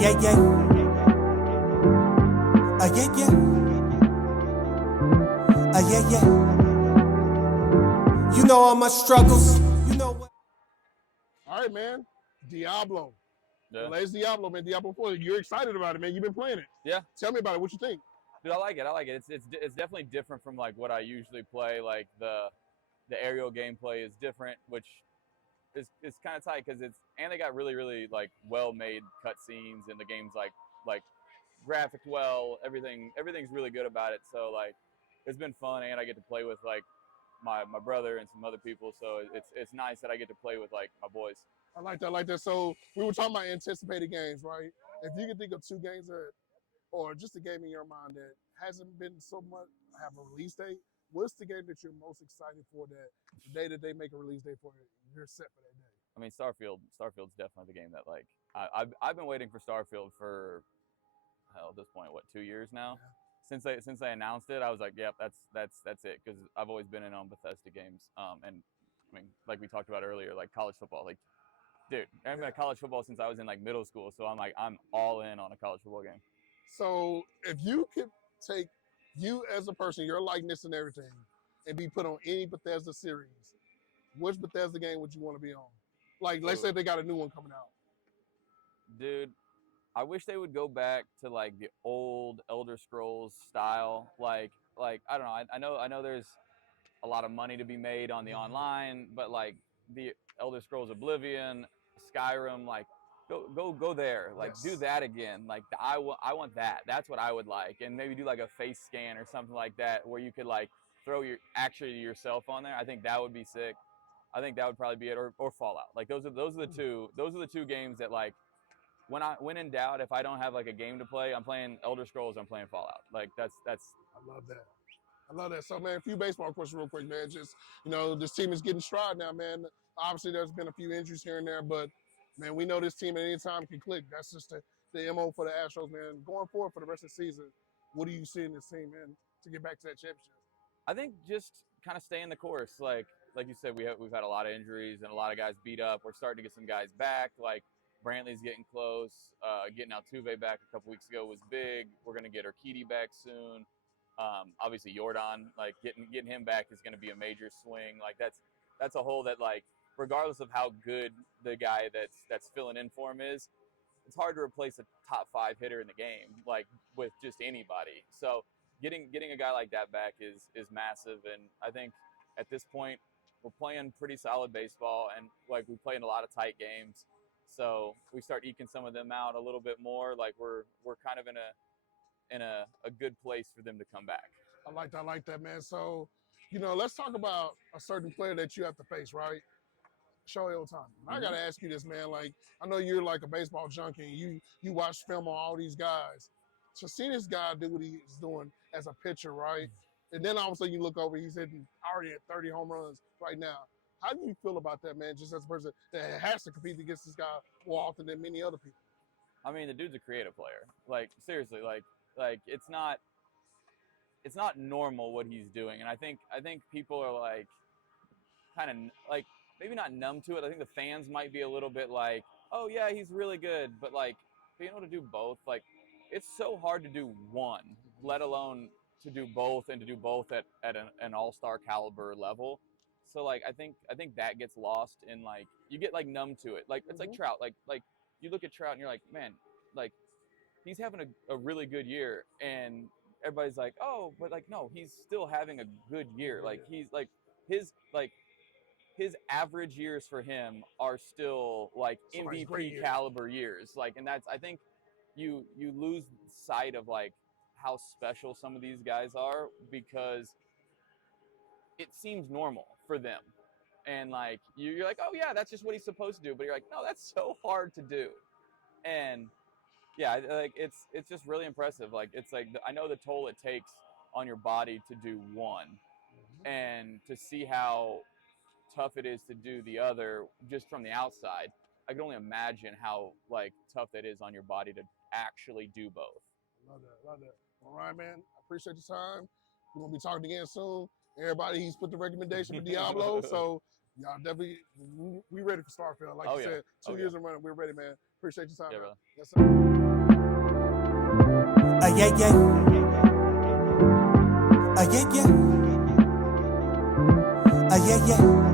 yeah, yeah. Yeah, yeah. Yeah, yeah. You know all my struggles. You know what? All right, man. Diablo. Yeah. The latest Diablo, man. Diablo 4. You're excited about it, man. You've been playing it. Yeah. Tell me about it. What you think? Dude, I like it. It's definitely different from like what I usually play. Like the aerial gameplay is different, which is kind of tight because they got really like well made cutscenes, and the game's like graphic well. Everything's really good about it. So like it's been fun, and I get to play with like my brother and some other people. So it's nice that I get to play with like my boys. I like that. I like that. So we were talking about anticipated games, right? If you could think of two games that, or just a game in your mind that hasn't been so much have a release date, what's the game that you're most excited for that the day that they make a release date for it, you're set for that day? I mean, Starfield's definitely the game that like I've been waiting for Starfield for hell at this point, what, 2 years now? Yeah. Since they announced it, I was like, yep, that's it, because I've always been in on Bethesda games. And I mean, like we talked about earlier, like college football, like dude, I've been at college football since I was in like middle school, so I'm all in on a college football game. So if you could take you as a person, your likeness and everything, and be put on any Bethesda series, which Bethesda game would you want to be on? Like, let's say they got a new one coming out. Dude, I wish they would go back to like the old Elder Scrolls style. Like I don't know. I know there's a lot of money to be made on the online, but like the Elder Scrolls Oblivion, Skyrim, like go there. Like Yes. do that again. Like I want that. That's what I would like. And maybe do like a face scan or something like that where you could like throw yourself on there. I think that would be sick. I think that would probably be it, or Fallout. Like those are the two games that like when in doubt, if I don't have like a game to play, I'm playing Elder Scrolls, I'm playing Fallout. Like that's I love that. I love that. So, man, a few baseball questions real quick, man. Just, this team is getting stride now, man. Obviously, there's been a few injuries here and there, but, man, we know this team at any time can click. That's just the MO for the Astros, man. Going forward for the rest of the season, what do you see in this team, man, to get back to that championship? I think just kind of staying the course. Like you said, we've had a lot of injuries and a lot of guys beat up. We're starting to get some guys back. Like Brantley's getting close. Getting Altuve back a couple weeks ago was big. We're gonna get Urquidy back soon. Obviously Jordan, like getting him back is gonna be a major swing. Like that's a hole that, like, regardless of how good the guy that's filling in for him is, it's hard to replace a top 5 hitter in the game, like with just anybody. So getting a guy like that back is massive. And I think at this point we're playing pretty solid baseball, and like we play in a lot of tight games. So we start eking some of them out a little bit more. Like we're kind of in a good place for them to come back. I like that, man. So, let's talk about a certain player that you have to face, right? Shohei Ohtani. I got to ask you this, man. Like, I know you're like a baseball junkie. And you watch film on all these guys. So see this guy do what he's doing as a pitcher, right? And then all of a sudden you look over, he's hitting already at 30 home runs right now. How do you feel about that, man, just as a person that has to compete against this guy more often than many other people? I mean, the dude's a creative player. Like, seriously, like it's not normal what he's doing. And I think people are like kind of like maybe not numb to it. I think the fans might be a little bit like, oh yeah, he's really good, but like being able to do both, like it's so hard to do one, let alone to do both, and to do both at an all-star caliber level. So like I think that gets lost in, like, you get like numb to it. Like it's like Trout, like you look at Trout and you're like, man, like he's having a really good year, and everybody's like, oh, but like no, he's still having a good year. Like he's like his average years for him are still like MVP caliber years. Like, and that's, I think you lose sight of like how special some of these guys are, because it seems normal for them. And like you're like, oh yeah, that's just what he's supposed to do. But you're like, no, that's so hard to do. And yeah, like it's just really impressive. Like it's like I know the toll it takes on your body to do one, and to see how tough it is to do the other just from the outside. I can only imagine how like tough that is on your body to actually do both. Love that. All right, man. I appreciate your time. We're gonna be talking again soon. Everybody, he's put the recommendation for Diablo, so y'all definitely we ready for Starfield. Like you said, 2 years in running, we're ready, man. Appreciate your time. Yeah, brother. Yes, sir. Yeah, yeah. Yeah, yeah. Yeah, yeah.